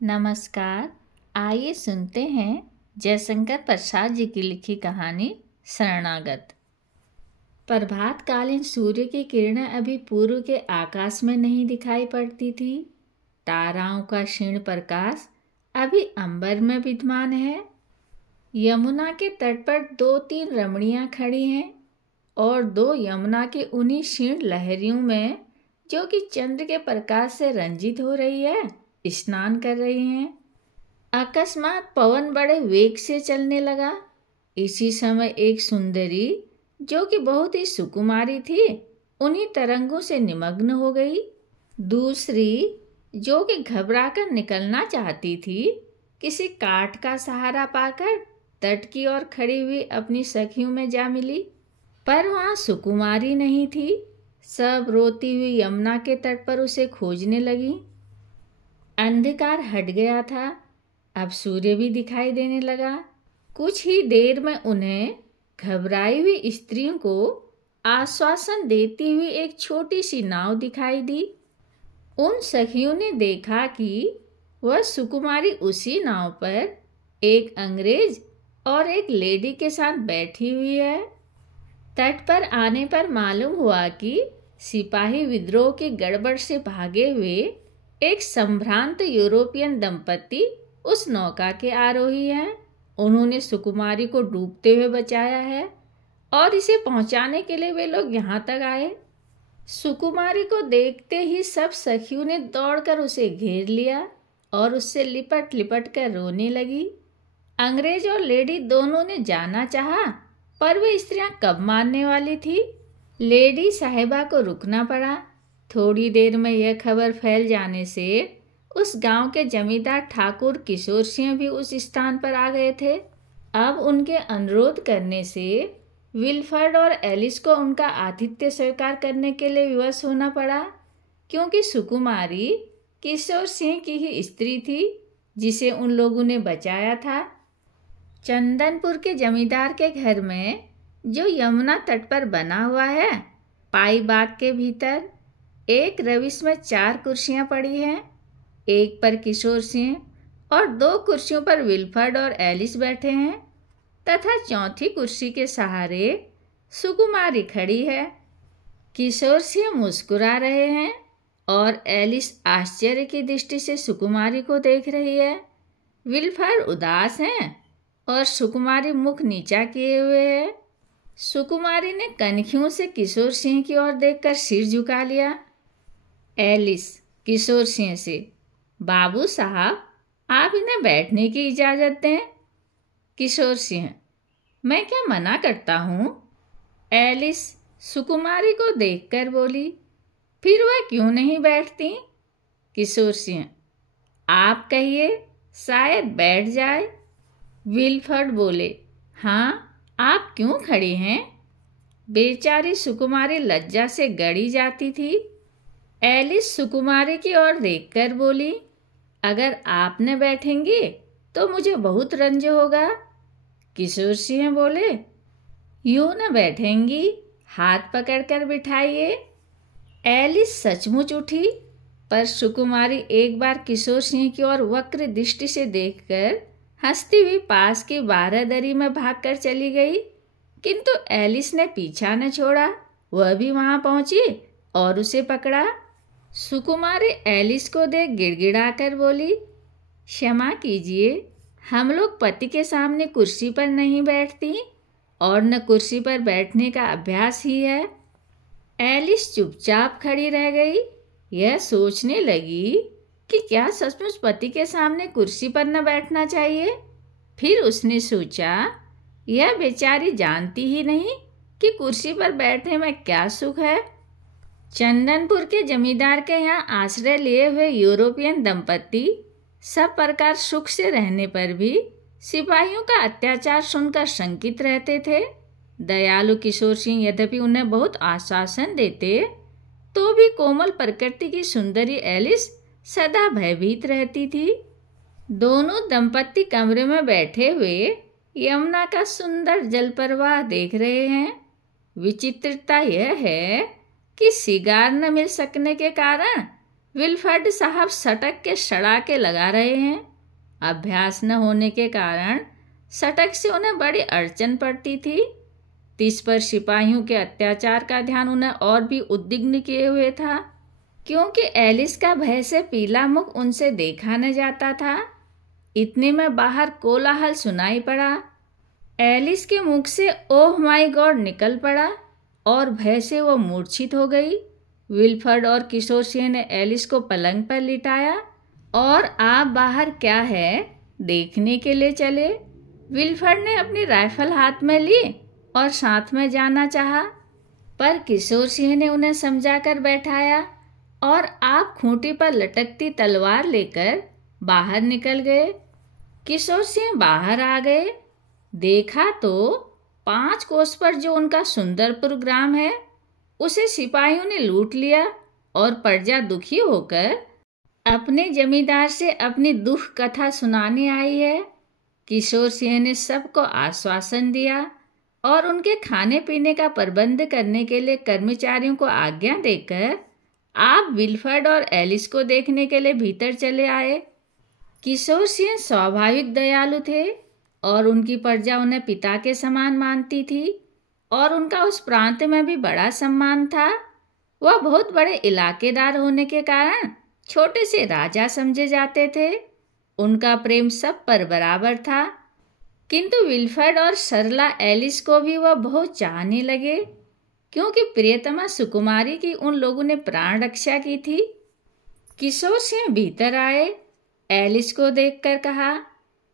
नमस्कार। आइए सुनते हैं जयशंकर प्रसाद जी की लिखी कहानी शरणागत। प्रभातकालीन सूर्य की किरणें अभी पूर्व के आकाश में नहीं दिखाई पड़ती थी। ताराओं का क्षीण प्रकाश अभी अंबर में विद्यमान है। यमुना के तट पर 2-3 रमणियां खड़ी हैं और 2 यमुना की उन्हीं क्षीण लहरियों में, जो कि चंद्र के प्रकाश से रंजित हो रही है, स्नान कर रही हैं। अकस्मात पवन बड़े वेग से चलने लगा। इसी समय एक सुंदरी, जो कि बहुत ही सुकुमारी थी, उन्हीं तरंगों से निमग्न हो गई। दूसरी, जो कि घबराकर निकलना चाहती थी, किसी काठ का सहारा पाकर तट की ओर खड़ी हुई अपनी सखियों में जा मिली, पर वहां सुकुमारी नहीं थी। सब रोती हुई यमुना के तट पर उसे खोजने लगी। अंधकार हट गया था, अब सूर्य भी दिखाई देने लगा। कुछ ही देर में उन्हें घबराई हुई स्त्रियों को आश्वासन देती हुई एक छोटी सी नाव दिखाई दी। उन सखियों ने देखा कि वह सुकुमारी उसी नाव पर एक अंग्रेज और एक लेडी के साथ बैठी हुई है। तट पर आने पर मालूम हुआ कि सिपाही विद्रोह की गड़बड़ से भागे हुए एक संभ्रांत यूरोपियन दंपति उस नौका के आरोही हैं। उन्होंने सुकुमारी को डूबते हुए बचाया है और इसे पहुंचाने के लिए वे लोग यहाँ तक आए। सुकुमारी को देखते ही सब सखियों ने दौड़कर उसे घेर लिया और उससे लिपट लिपट कर रोने लगी। अंग्रेज और लेडी दोनों ने जाना चाहा, पर वे स्त्रियां कब मानने वाली थी। लेडी साहिबा को रुकना पड़ा। थोड़ी देर में यह खबर फैल जाने से उस गांव के जमींदार ठाकुर किशोर सिंह भी उस स्थान पर आ गए थे। अब उनके अनुरोध करने से विल्फर्ड और एलिस को उनका आतिथ्य स्वीकार करने के लिए विवश होना पड़ा, क्योंकि सुकुमारी किशोर सिंह की ही स्त्री थी, जिसे उन लोगों ने बचाया था। चंदनपुर के जमींदार के घर में, जो यमुना तट पर बना हुआ है, पाई बाग के भीतर एक रविश में 4 कुर्सियां पड़ी हैं। एक पर किशोर सिंह और 2 कुर्सियों पर विल्फर्ड और एलिस बैठे हैं, तथा चौथी कुर्सी के सहारे सुकुमारी खड़ी है। किशोर सिंह मुस्कुरा रहे हैं और एलिस आश्चर्य की दृष्टि से सुकुमारी को देख रही है। विल्फर्ड उदास हैं और सुकुमारी मुख नीचा किए हुए है। सुकुमारी ने कनखियों से किशोर सिंह की ओर देखकर सिर झुका लिया। एलिस किशोर सिंह से, बाबू साहब, आप इन्हें बैठने की इजाज़त दें। किशोर सिंह, मैं क्या मना करता हूँ। एलिस सुकुमारी को देखकर बोली, फिर वह क्यों नहीं बैठती। किशोर सिंह, आप कहिए, शायद बैठ जाए। विल्फर्ड बोले, हाँ, आप क्यों खड़ी हैं। बेचारी सुकुमारी लज्जा से गड़ी जाती थी। एलिस सुकुमारी की ओर देखकर बोली, अगर आप न बैठेंगी तो मुझे बहुत रंज होगा। किशोर सिंह बोले, यूं न बैठेंगी, हाथ पकड़कर बिठाइए। एलिस सचमुच उठी, पर सुकुमारी एक बार किशोर सिंह की ओर वक्र दृष्टि से देखकर हंसती हुई पास की बारहदरी में भागकर चली गई। किंतु एलिस ने पीछा न छोड़ा। वह भी वहां पहुंची और उसे पकड़ा। सुकुमारी एलिस को देख गिड़गिड़ाकर बोली, क्षमा कीजिए, हम लोग पति के सामने कुर्सी पर नहीं बैठती और न कुर्सी पर बैठने का अभ्यास ही है। एलिस चुपचाप खड़ी रह गई। यह सोचने लगी कि क्या सचमुच पति के सामने कुर्सी पर न बैठना चाहिए। फिर उसने सोचा, यह बेचारी जानती ही नहीं कि कुर्सी पर बैठने में क्या सुख है। चंदनपुर के जमींदार के यहाँ आश्रय लिए हुए यूरोपियन दंपति सब प्रकार सुख से रहने पर भी सिपाहियों का अत्याचार सुनकर शंकित रहते थे। दयालु किशोर सिंह यद्यपि उन्हें बहुत आश्वासन देते, तो भी कोमल प्रकृति की सुंदरी एलिस सदा भयभीत रहती थी। दोनों दंपति कमरे में बैठे हुए यमुना का सुंदर जल प्रवाह देख रहे हैं। विचित्रता यह है कि सिगार न मिल सकने के कारण विल्फर्ड साहब सटक के सड़ाके लगा रहे हैं। अभ्यास न होने के कारण सटक से उन्हें बड़ी अड़चन पड़ती थी। तिस पर सिपाहियों के अत्याचार का ध्यान उन्हें और भी उद्विग्न किए हुए था, क्योंकि एलिस का भय से पीला मुख उनसे देखा न जाता था। इतने में बाहर कोलाहल सुनाई पड़ा। एलिस के मुख से ओह माय गॉड निकल पड़ा और भय से वो मूर्छित हो गई। विल्फर्ड और किशोर सिंह ने एलिस को पलंग पर लिटाया और आप बाहर क्या है देखने के लिए चले। विल्फर्ड ने अपनी राइफल हाथ में ली और साथ में जाना चाहा, पर किशोर सिंह ने उन्हें समझा कर बैठाया और आप खूंटी पर लटकती तलवार लेकर बाहर निकल गए। किशोर सिंह बाहर आ गए। देखा तो 5 कोस पर जो उनका सुंदरपुर ग्राम है उसे सिपाहियों ने लूट लिया और प्रजा दुखी होकर अपने जमींदार से अपनी दुख कथा सुनाने आई है। किशोर सिंह ने सबको आश्वासन दिया और उनके खाने पीने का प्रबंध करने के लिए कर्मचारियों को आज्ञा देकर आप विल्फर्ड और एलिस को देखने के लिए भीतर चले आए। किशोर सिंह स्वाभाविक दयालु थे और उनकी प्रजा उन्हें पिता के समान मानती थी और उनका उस प्रांत में भी बड़ा सम्मान था। वह बहुत बड़े इलाकेदार होने के कारण छोटे से राजा समझे जाते थे। उनका प्रेम सब पर बराबर था, किंतु विल्फर्ड और सरला एलिस को भी वह बहुत चाहने लगे, क्योंकि प्रियतमा सुकुमारी की उन लोगों ने प्राण रक्षा की थी। किशोर सिंह भीतर आए। एलिस को देखकर कहा,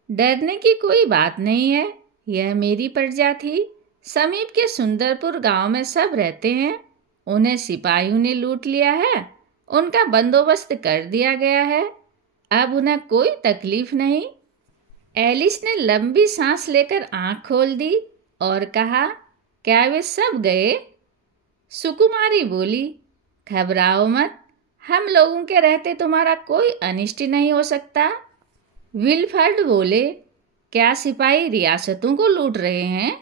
डरने की कोई बात नहीं है, यह मेरी प्रजा थी। समीप के सुंदरपुर गांव में सब रहते हैं। उन्हें सिपाहियों ने लूट लिया है, उनका बंदोबस्त कर दिया गया है, अब उन्हें कोई तकलीफ नहीं। एलिस ने लंबी सांस लेकर आंख खोल दी और कहा, क्या वे सब गए? सुकुमारी बोली, घबराओ मत, हम लोगों के रहते तुम्हारा कोई अनिष्ट नहीं हो सकता। विल्फर्ड बोले, क्या सिपाही रियासतों को लूट रहे हैं?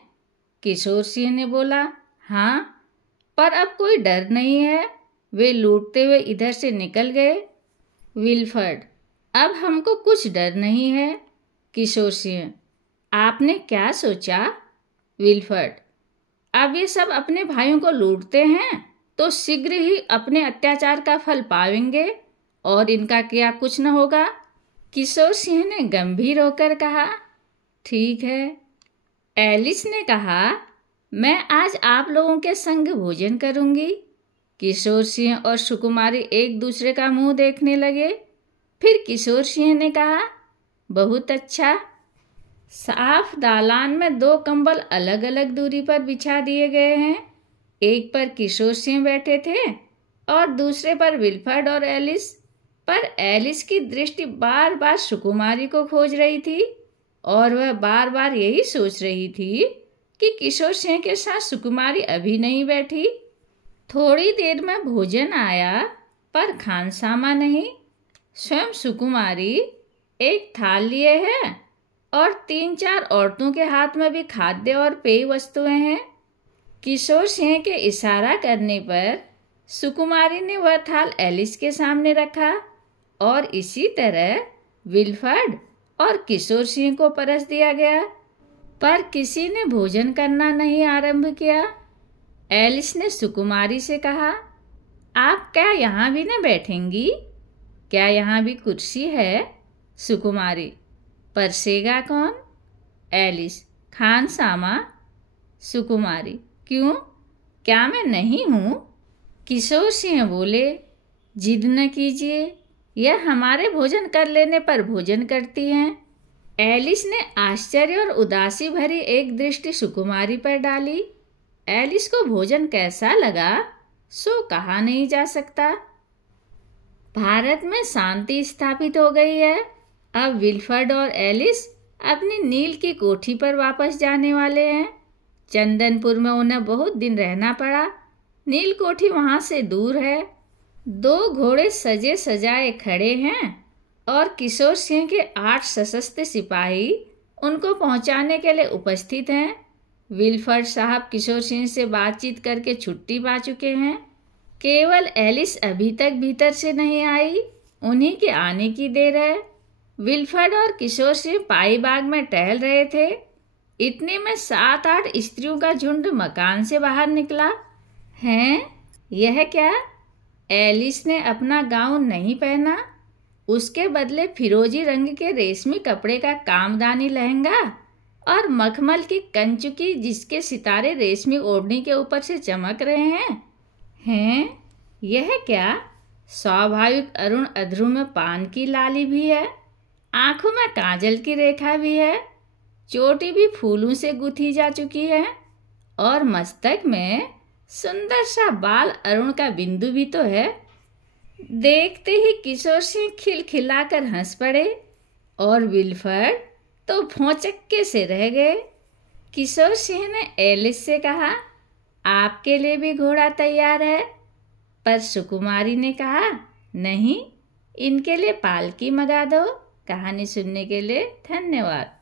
किशोर सिंह ने बोला, हाँ, पर अब कोई डर नहीं है, वे लूटते हुए इधर से निकल गए। विल्फर्ड, अब हमको कुछ डर नहीं है। किशोर सिंह, आपने क्या सोचा? विल्फर्ड, अब ये सब अपने भाइयों को लूटते हैं तो शीघ्र ही अपने अत्याचार का फल पाएंगे और इनका क्या कुछ न होगा। किशोर सिंह ने गंभीर होकर कहा, ठीक है। एलिस ने कहा, मैं आज आप लोगों के संग भोजन करूंगी। किशोर सिंह और सुकुमारी एक दूसरे का मुंह देखने लगे। फिर किशोर सिंह ने कहा, बहुत अच्छा। साफ दालान में 2 कंबल अलग अलग दूरी पर बिछा दिए गए हैं। एक पर किशोर सिंह बैठे थे और दूसरे पर विल्फर्ड और एलिस। पर एलिस की दृष्टि बार बार सुकुमारी को खोज रही थी और वह बार बार यही सोच रही थी कि किशोर सिंह के साथ सुकुमारी अभी नहीं बैठी। थोड़ी देर में भोजन आया, पर खानसामा नहीं। स्वयं सुकुमारी एक थाल लिए है और 3-4 औरतों के हाथ में भी खाद्य और पेय वस्तुएं हैं। किशोर सिंह के इशारा करने पर सुकुमारी ने वह थाल एलिस के सामने रखा और इसी तरह विल्फर्ड और किशोर सिंह को परस दिया गया, पर किसी ने भोजन करना नहीं आरंभ किया। एलिस ने सुकुमारी से कहा, आप क्या यहाँ भी न बैठेंगी? क्या यहाँ भी कुर्सी है? सुकुमारी, परसेगा कौन? एलिस, खानसामा। सुकुमारी, क्यों, क्या मैं नहीं हूँ? किशोर सिंह बोले, जिद न कीजिए, यह हमारे भोजन कर लेने पर भोजन करती हैं। एलिस ने आश्चर्य और उदासी भरी एक दृष्टि सुकुमारी पर डाली। एलिस को भोजन कैसा लगा सो कहा नहीं जा सकता। भारत में शांति स्थापित हो गई है। अब विल्फर्ड और एलिस अपनी नील की कोठी पर वापस जाने वाले हैं। चंदनपुर में उन्हें बहुत दिन रहना पड़ा। नील कोठी वहां से दूर है। 2 घोड़े सजे सजाए खड़े हैं और किशोर सिंह के 8 सशस्त्र सिपाही उनको पहुंचाने के लिए उपस्थित हैं। विल्फर्ड साहब किशोर सिंह से बातचीत करके छुट्टी पा चुके हैं। केवल एलिस अभी तक भीतर से नहीं आई, उन्हीं के आने की देर है। विल्फर्ड और किशोर सिंह पाई बाग में टहल रहे थे। इतने में 7-8 स्त्रियों का झुंड मकान से बाहर निकला। हैं, यह क्या? एलिस ने अपना गाउन नहीं पहना, उसके बदले फिरोजी रंग के रेशमी कपड़े का कामदानी लहंगा और मखमल की कंचुकी जिसके सितारे रेशमी ओढ़नी के ऊपर से चमक रहे हैं। हैं, यह क्या? स्वाभाविक अरुण अधरों में पान की लाली भी है, आंखों में काजल की रेखा भी है, चोटी भी फूलों से गुथी जा चुकी है और मस्तक में सुंदर सा बाल अरुण का बिंदु भी तो है। देखते ही किशोर सिंह खिलखिलाकर हंस पड़े और विल्फर्ड तो भौचक्के से रह गए। किशोर सिंह ने एलिस से कहा, आपके लिए भी घोड़ा तैयार है? पर सुकुमारी ने कहा, नहीं, इनके लिए पालकी मंगा दो। कहानी सुनने के लिए धन्यवाद।